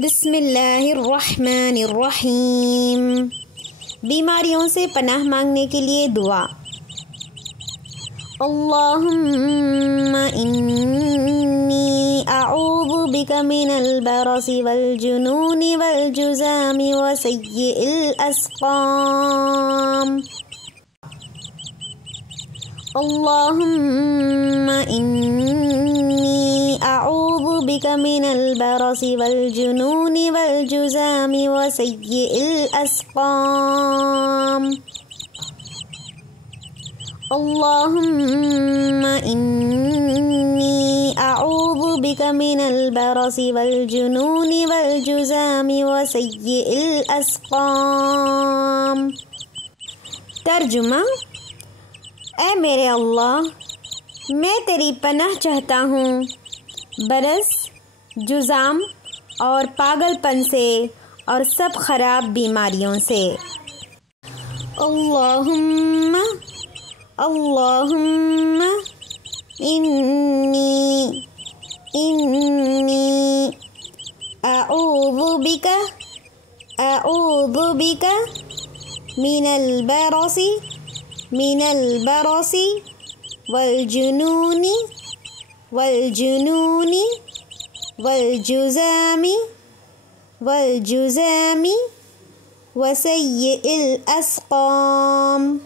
بسم اللہ الرحمن الرحیم۔ بیماریوں سے پناہ مانگنے کے لیے دعا۔ اللہم انی اعوذ بک من البرص والجنون والجذام وسیء الاسقام۔ اللہم انی اعوذ بک من البرص والجنون والجذام وسیء الاسقام۔ اللہم انی اعوذ بک من البرص والجنون والجذام وسیء الاسقام۔ ترجمہ: اے میرے اللہ، میں تیری پناہ چاہتا ہوں برس، جذام اور پاگل پن سے اور سب خراب بیماریوں سے۔ اللہم انی اعوذ بک من البرص والجنون والجذام وسیء الاسقام۔